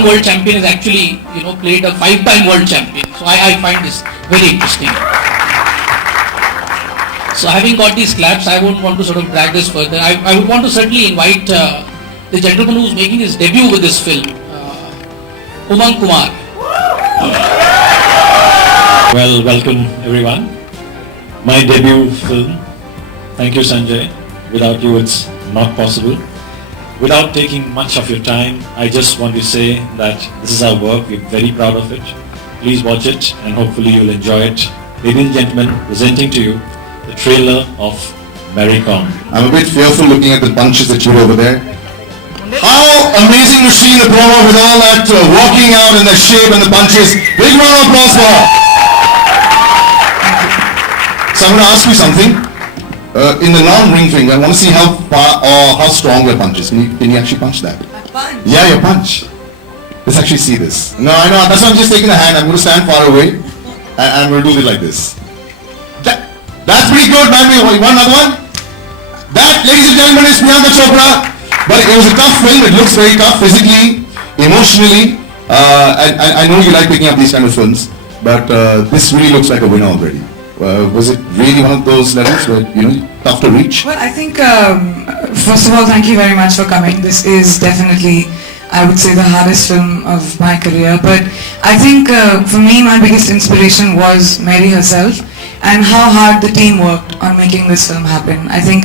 one world champion has actually, played a 5-time world champion. So I find this very interesting. So having got these claps, I won't want to sort of drag this further. I would want to certainly invite the gentleman who's making his debut with this film, Umang Kumar. Well, welcome everyone. My debut film. Thank you, Sanjay. Without you, it's not possible. Without taking much of your time, I just want to say that this is our work. We're very proud of it. Please watch it and hopefully you'll enjoy it. Ladies and gentlemen, presenting to you the trailer of Mary Kom. I'm a bit fearful looking at the punches that you over there. How amazing to see the promo with all that walking out and the shape and the punches. Big round of applause for her. So I'm going to ask you something. In the non-ring thing, I want to see how far or how strong your punch is. Can you actually punch that? My punch? Yeah, your punch. Let's actually see this. No, I know. That's why I'm just taking the hand. I'm going to stand far away and we'll do it like this. That's pretty good, man. One another one. That, ladies and gentlemen, is Priyanka Chopra. But it was a tough film. It looks very tough physically, emotionally. I know you like picking up these kind of films, but this really looks like a winner already. Was it really one of those levels where, tough to reach? Well, I think, first of all, thank you very much for coming. This is definitely, I would say, the hardest film of my career. But I think, for me, my biggest inspiration was Mary herself and how hard the team worked on making this film happen. I think,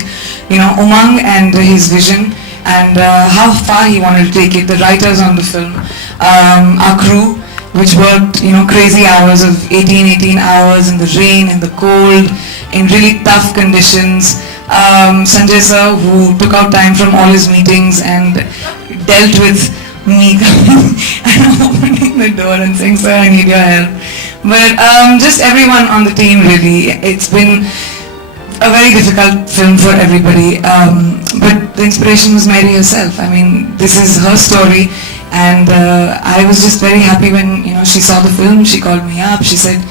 Umang and his vision and how far he wanted to take it, the writers on the film, our crew, which worked, crazy hours of 18 hours in the rain, in the cold, in really tough conditions. Sanjay sir, who took out time from all his meetings and dealt with me coming and opening the door and saying, sir, I need your help. But just everyone on the team really, it's been a very difficult film for everybody. But the inspiration was Mary herself. I mean, this is her story. And I was just very happy when, she saw the film, she called me up, she said,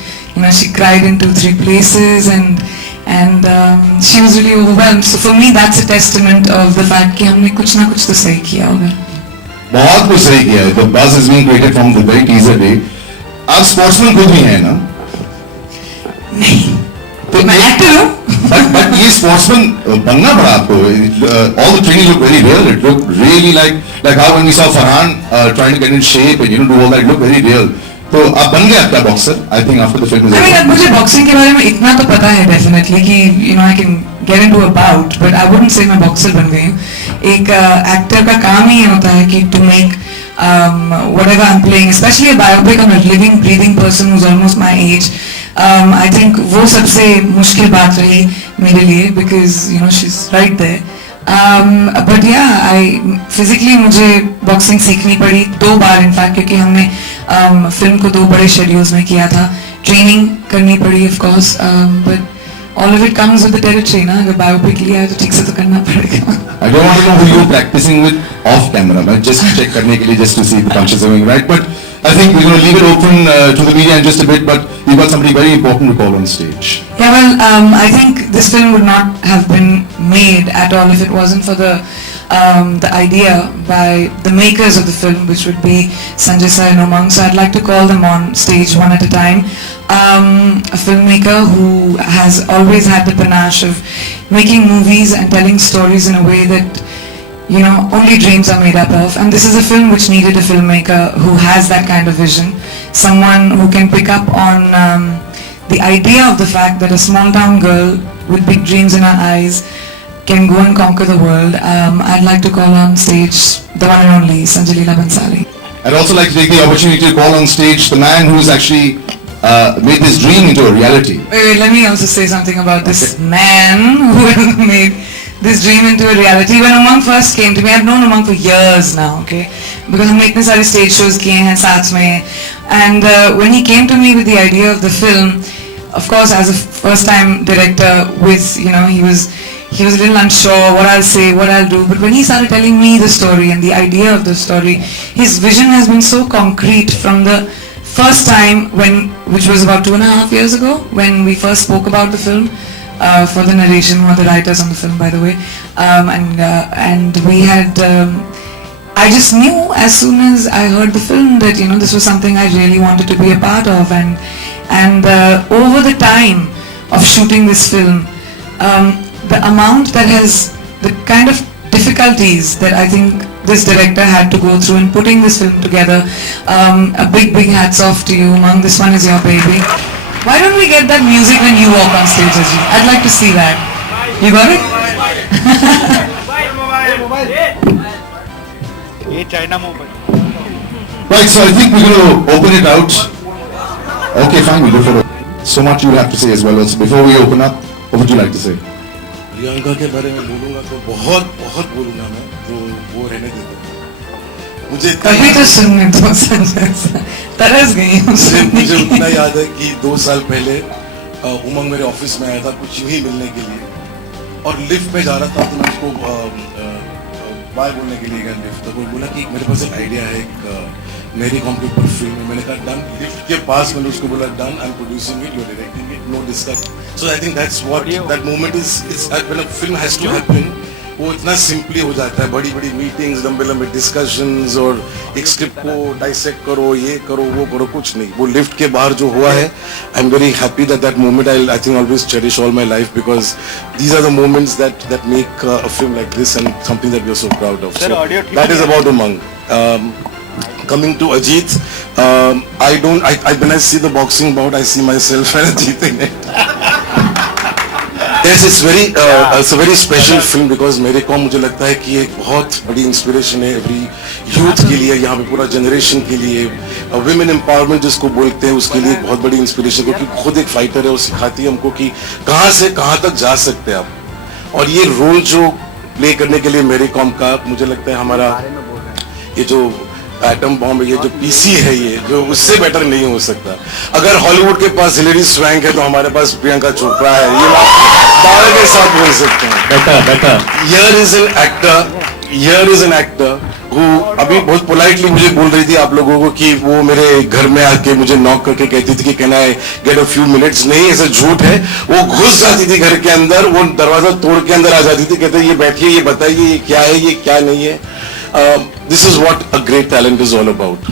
she cried in 2-3 places and she was really overwhelmed. So for me, that's a testament of the fact that we कुछ ना कुछ तो सही किया होगा. बहुत कुछ सही किया है. The buzz is being created from the very teaser day. आप sportsman खुद भी हैं ना? नहीं. मैं actor हूँ. But ये sportsman बनना पड़ा आपको. All the training looked very real. It looked really like how when we saw Farhan trying to get in shape and do all that, it looked very real. तो आप बन गए आपका boxer. I think after the film is over. I mean, मुझे boxing के बारे में इतना तो पता है definitely कि I can get into a bout, but I wouldn't say मैं boxer बन गई हूँ. एक actor का काम ही होता है कि to make whatever I'm playing, especially a biopic on a living, breathing person who's almost my age. I think वो सबसे मुश्किल बात रही मेरे लिए because she's right there. But yeah, physically मुझे boxing सीखनी पड़ी 2 बार in fact क्योंकि हमने film को 2 बड़े schedules में किया था. Training करनी पड़ी of course, but all of it comes with the territory ना. अगर biopic लिया है तो ठीक से तो करना पड़ेगा. I don't want to know who you were practicing with off camera, but just check करने के लिए just to see if the punches are going right. But I think we're going to leave it open to the media in just a bit, but you've got somebody very important to call on stage. Yeah, well, I think this film would not have been made at all if it wasn't for the idea by the makers of the film, which would be Sanjay sir and Umang. So I'd like to call them on stage one at a time. A filmmaker who has always had the panache of making movies and telling stories in a way that only dreams are made up of, and this is a film which needed a filmmaker who has that kind of vision, someone who can pick up on the idea of the fact that a small town girl with big dreams in her eyes can go and conquer the world. I'd like to call on stage the one and only Sanjay Leela Bhansali. I'd also like to take the opportunity to call on stage the man who's actually made this dream into a reality. Wait, let me also say something about this man who has made this dream into a reality. When Umang first came to me, I've known Umang for years now, okay? Because हमने इतने सारे stage shows किए हैं साथ में, and when he came to me with the idea of the film, of course as a first-time director, with he was a little unsure what I'll say, what I'll do. But when he started telling me the story and the idea of the story, his vision has been so concrete from the first time which was about 2.5 years ago, when we first spoke about the film. For the narration, who are the writers on the film, by the way, and we had I just knew as soon as I heard the film that this was something I really wanted to be a part of, and over the time of shooting this film, the amount that has the kind of difficulties that I think this director had to go through in putting this film together. A big hats off to you, Umang. This one is your baby. Why don't we get that music when you walk on stage, Ajit? I'd like to see that. You got it? Right, so I think we're going to open it out. Okay, fine, we'll go for it. So much you have to say as well. Also, before we open up, what would you like to say? Priyanka के बारे में बोलूँगा तो बहुत बोलूँगा मैं, तो वो रहने देते मुझे कभी तो सुनने दो संजय सर, तरस गई हूँ मुझे उतना याद है कि 2 साल पहले उमंग मेरे ऑफिस में आया था कुछ यूं ही मिलने के लिए, और लिफ्ट में जा रहा था तो मैं उसको बाय बोलने के लिए गया लिफ्ट, तो वो बोला कि मेरे पास एक आइडिया है, एक मेरी कॉम के ऊपर फिल्म है। मैंने कहा डन। लिफ्ट के पास मैंने उसको बोला done, I am producing it, you are directing it, no discuss. So I think that's what that moment is when a film has to happen, वो इतना सिंपली हो जाता है। बड़ी मीटिंग्स, लंबे डिस्कशंस, और एक स्क्रिप्ट को डाइसेक्ट करो, ये करो, वो करो, कुछ नहीं। वो लिफ्ट के बाहर जो हुआ है, I am very happy that moment I think always cherish all my life, because these are the moments that make a film like this and something that we are so proud of. So that is about Umang. Coming to Ajit, when I see the boxing bout, I see myself and Ajit in it. Yes, it's a very special film because मेरे को मुझे लगता है कि एक बहुत बड़ी inspiration है एवरी यूथ के लिए, यहाँ पे पूरा जनरेशन के लिए। विमेन एम्पावरमेंट जिसको बोलते हैं, उसके लिए एक बहुत बड़ी इंस्पिरेशन, क्योंकि खुद एक फाइटर है और सिखाती है हमको कि कहाँ से कहाँ तक जा सकते हैं आप। और ये रोल जो प्ले करने के लिए मेरे कॉम का, मुझे लगता है हमारा ये जो एटम बॉम्ब है, ये जो पीसी है, ये जो उससे बेटर नहीं हो सकता। अगर हॉलीवुड के पास हिलेरी स्वैंक है तो हमारे पास प्रियंका चोपड़ा है, ये दावे के साथ बोल सकते हैं। Better. Here is an actor who अभी बहुत पोलाइटली मुझे बोल रही थी आप लोगों को कि वो मेरे घर में आके मुझे नॉक करके कहती थी कि can I get a few minutes. नहीं, ऐसा झूठ है। वो घुस जाती थी घर के अंदर, वो दरवाजा तोड़ के अंदर आ जाती थी, कहते ये बैठिए, ये बताइए ये क्या है, ये क्या नहीं है। This is what a great talent is all about.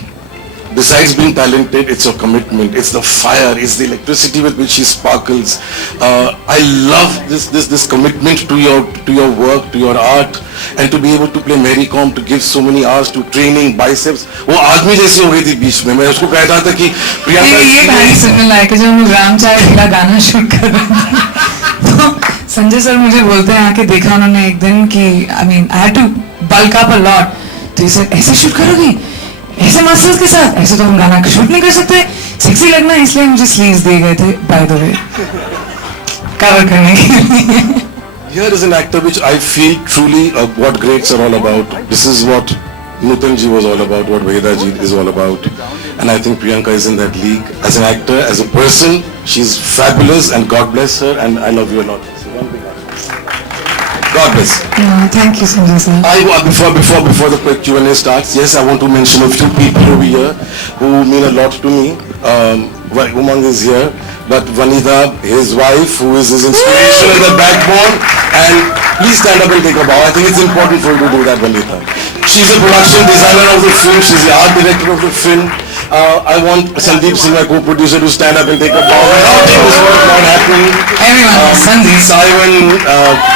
Besides being talented, it's your commitment, it's the fire, it's the electricity with which she sparkles. I love this commitment to your work, to your art, and to be able to play Mary Kom, to give so many hours to training, biceps. वो आदमी जैसी हो गई थी बीच में। मैं उसको कहता था कि प्रियंका, ये भाई सुनने लायक है। जब हम राम चाय पीला गाना शूट कर रहे थे तो संजय सर मुझे बोलते हैं, आके देखा उन्होंने एक दिन कि I had to bulk up a lot. तो ये सर ऐसे शूट करोगी, ऐसे मसल्स के साथ, ऐसे तो हम गाना शूट नहीं कर सकते, सेक्सी लगना है, इसलिए मुझे स्लीव्स दिए गए थे बाय द वे कवर करने के लिए। Here is an actor which I feel truly what greats are all about. This is what Nutan ji was all about, what Veda ji is all about. And I think Priyanka is in that league. As an actor, as a person, she's fabulous, and God bless her, and I love you a lot. So one big God bless. Thank you, Sanjay sir. Before the quick Q&A starts, yes, I want to mention a few people over here who mean a lot to me. Umang is here, but Vanita, his wife, who is his inspiration and the backbone, and please stand up and take a bow. I think it's important for you to do that, Vanita. She's a production designer of the film, she's the art director of the film. I want Sandeep Singh, my co-producer, to stand up and take a bow. Without him, this would not happen. Everyone, Sandeep. Simon,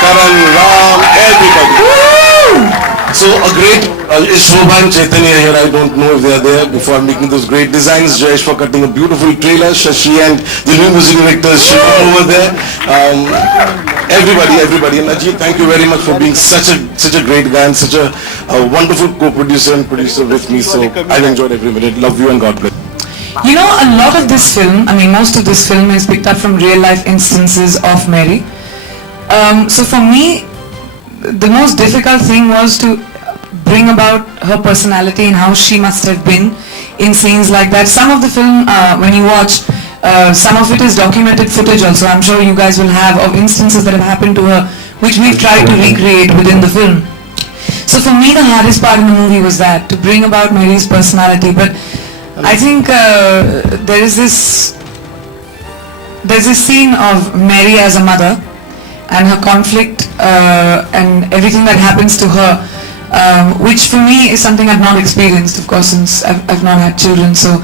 Karan, Ram, everybody. Woo! So a great, is Shobha and Chaitanya here? I don't know if they are there before making those great designs. Jayesh for cutting a beautiful trailer. Shashi and the new music director Shivam over there. Everybody. And Ajit, thank you very much for being such a great guy and such a wonderful co-producer and producer with me. So I've enjoyed every minute. Love you and God bless. You know, a lot of this film, most of this film is picked up from real life instances of Mary. So for me, the most difficult thing was to bring about her personality and how she must have been in scenes like that. Some of the film, when you watch, some of it is documented footage also. I'm sure you guys will have of instances that have happened to her, which we've tried to recreate within the film. So for me, the hardest part in the movie was that, to bring about Mary's personality. But I think there's this scene of Mary as a mother and her conflict and everything that happens to her which for me is something I've not experienced, of course, since I've not had children. So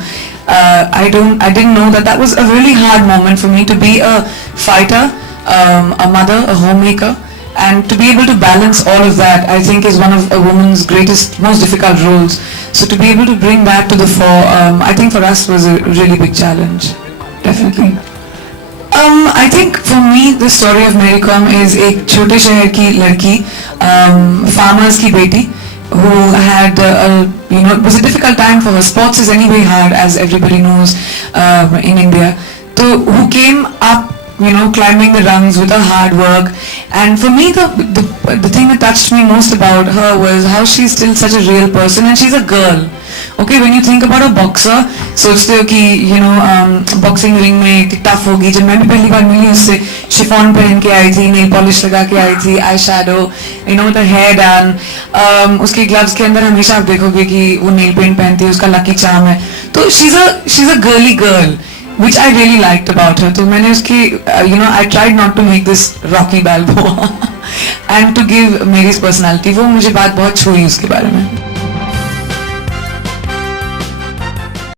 I didn't know that was a really hard moment for me to be a fighter, a mother, a homemaker, and to be able to balance all of that, I think, is one of a woman's greatest, most difficult roles. So to be able to bring that to the fore, I think for us was a really big challenge, definitely. I think for me the story of Mary Kom is एक छोटे शहर की लड़की, farmers की बेटी, who had it was a difficult time for her. Sports is anyway hard, as everybody knows, in India. So who came up, climbing the rungs with her hard work. And for me, the thing that touched me most about her was how she's still such a real person, and she's a girl. Okay, when you think about a boxer, सोचते हो कि boxing ring में tough होगी. जब मैं भी पहली बार मिली उससे, शिफॉन पहन के आई थी, नेल पॉलिश लगा के आई थी, eye shadow, the hair done, उसके ग्लव्स के अंदर हमेशा आप देखोगे कि वो नेल पेंट पहनती है, उसका लकी चार्म है. तो she's a girly girl, which I really liked about her. तो मैंने उसकी I tried not to make this Rocky Balboa and to give Mary's personality. वो मुझे बात बहुत छुई उसके बारे में.